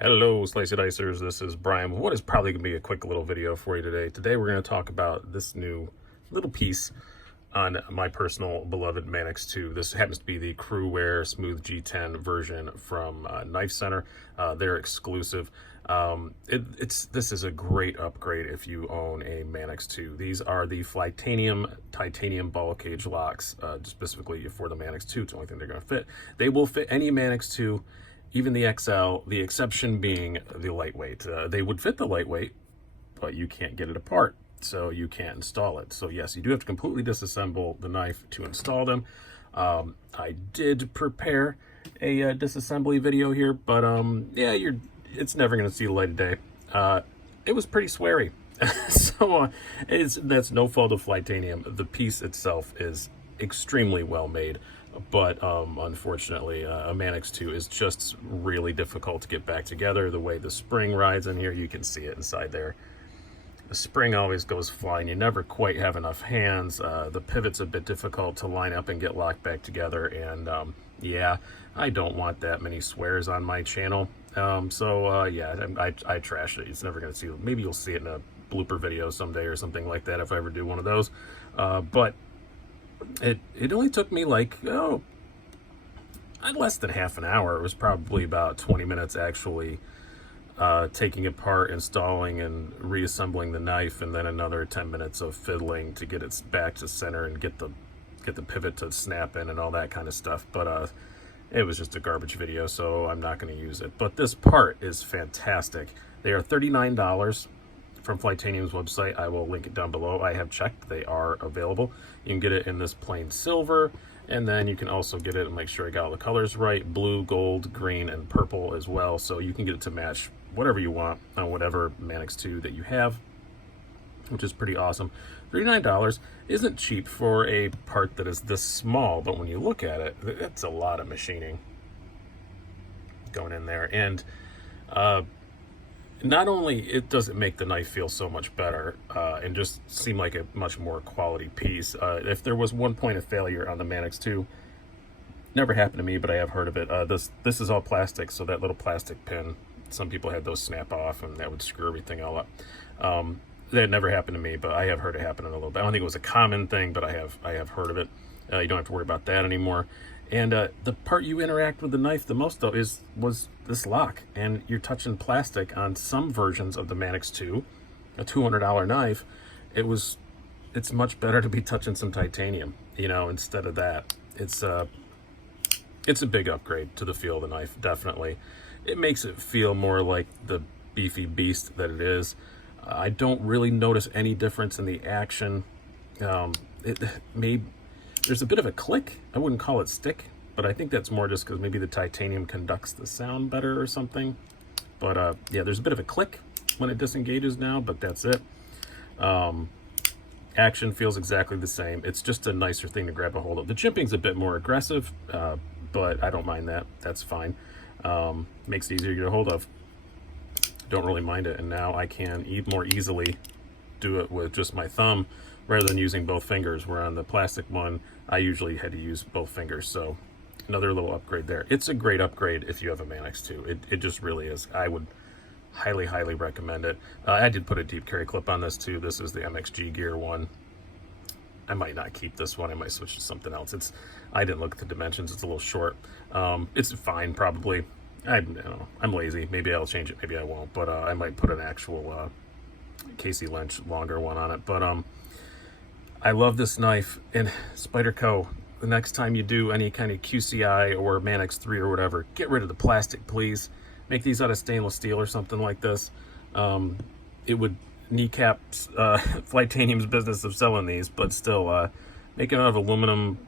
Hello, Slicey Dicers. This is Brian. What is probably going to be a quick little video for you today. Today we're going to talk about this new little piece on my personal beloved Manix 2. This happens to be the Crew Wear Smooth G10 version from Knife Center. They're exclusive. This is a great upgrade if you own a Manix 2. These are the Flytanium titanium ball cage locks, specifically for the Manix 2. It's the only thing they're going to fit. They will fit any Manix 2. Even the XL, the exception being the lightweight. They would fit the lightweight, but you can't get it apart, so you can't install it. So yes, you do have to completely disassemble the knife to install them. I did prepare a disassembly video here, but yeah, it's never going to see the light of day. It was pretty sweary, so that's no fault of Flytanium. The piece itself is extremely well made. But unfortunately, a Manix 2 is just really difficult to get back together. The way the spring rides in here, you can see it inside there. The spring always goes flying. You never quite have enough hands. The pivot's a bit difficult to line up and get locked back together. And yeah, I don't want that many swears on my channel. Yeah, I trash it. It's never going to see it. Maybe you'll see it in a blooper video someday or something like that if I ever do one of those. But it only took me like, less than half an hour. It was probably about 20 minutes actually taking it apart, installing and reassembling the knife, and then another 10 minutes of fiddling to get it back to center and get the pivot to snap in and all that kind of stuff. But it was just a garbage video, so I'm not going to use it. But this part is fantastic. They are $39 from Flytanium's website. I will link it down below. I have checked. They are available. You can get it in this plain silver, and then you can also get it, and make sure I got all the colors right, blue, gold, green, and purple as well. So you can get it to match whatever you want on whatever Manix 2 that you have, which is pretty awesome. $39 isn't cheap for a part that is this small, but when you look at it, it's a lot of machining going in there. And not only does it make the knife feel so much better and just seem like a much more quality piece. If there was one point of failure on the Manix 2, never happened to me, but I have heard of it. This is all plastic, so that little plastic pin, some people had those snap off and that would screw everything all up. That never happened to me, but I have heard it happen in a little bit. I don't think it was a common thing, but I have heard of it. You don't have to worry about that anymore. And the part you interact with the knife the most though was this lock, and you're touching plastic on some versions of the Manix 2, a $200 knife. It's much better to be touching some titanium, instead of that. It's a big upgrade to the feel of the knife, definitely. It makes it feel more like the beefy beast that it is. I don't really notice any difference in the action. There's a bit of a click. I wouldn't call it stick, but I think that's more just because maybe the titanium conducts the sound better or something. But yeah, there's a bit of a click when it disengages now, but that's it. Action feels exactly the same. It's just a nicer thing to grab a hold of. The jimping's a bit more aggressive, but I don't mind that. That's fine. Makes it easier to get a hold of. Don't really mind it, and now I can more easily do it with just my thumb rather than using both fingers, where on the plastic one I usually had to use both fingers. So another little upgrade there. It's a great upgrade if you have a Manix 2. It just really is. I would highly recommend it. I did put a deep carry clip on this too. This is the MXG Gear one. I might not keep this one. I might switch to something else. I didn't look at the dimensions. It's a little short. It's fine probably. I don't know. I'm lazy. Maybe I'll change it. Maybe I won't. But I might put an actual Casey Lynch longer one on it. But I love this knife. And Spyderco, the next time you do any kind of QCI or Manix 3 or whatever, get rid of the plastic, please. Make these out of stainless steel or something like this. It would kneecap Flytanium's business of selling these, but still, make it out of aluminum,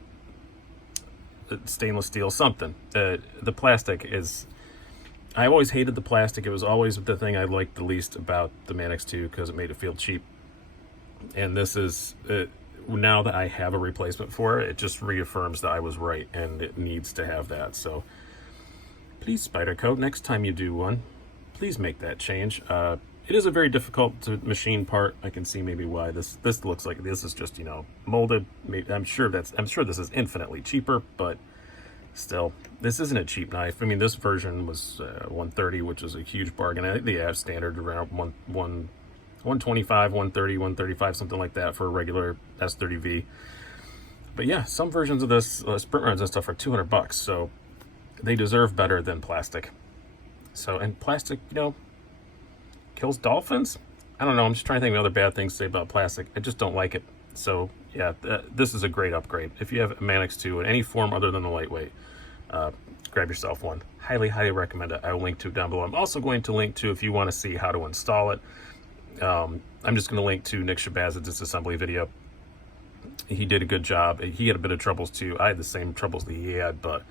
stainless steel, something. The plastic is... I always hated the plastic. It was always the thing I liked the least about the Manix 2 because it made it feel cheap. And this is, now that I have a replacement for it, it just reaffirms that I was right and it needs to have that. So please, Spyderco, next time you do one, please make that change. It is a very difficult to machine part. I can see maybe why this looks like this is just, molded. I'm sure this is infinitely cheaper, but still, this isn't a cheap knife. I mean, this version was $130, which is a huge bargain. I think they have standard around 125, 130, 135, something like that for a regular S30V. But yeah, some versions of this sprint rods and stuff are $200, so they deserve better than plastic. So, and plastic, you know, kills dolphins? I don't know, I'm just trying to think of other bad things to say about plastic. I just don't like it. So yeah, this is a great upgrade. If you have a Manix 2 in any form other than the lightweight, grab yourself one. Highly, highly recommend it. I will link to it down below. I'm also going to link to, if you want to see how to install it, I'm just going to link to Nick Shabazz' disassembly video. He did a good job. He had a bit of troubles too. I had the same troubles that he had, but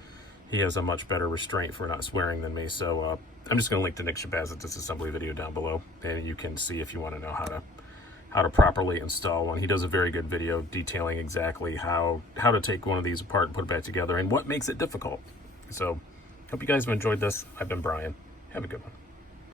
he has a much better restraint for not swearing than me. So I'm just going to link to Nick Shabazz' disassembly video down below, and you can see if you want to know how to properly install one. He does a very good video detailing exactly how to take one of these apart and put it back together and what makes it difficult. So hope you guys have enjoyed this. I've been Brian. Have a good one.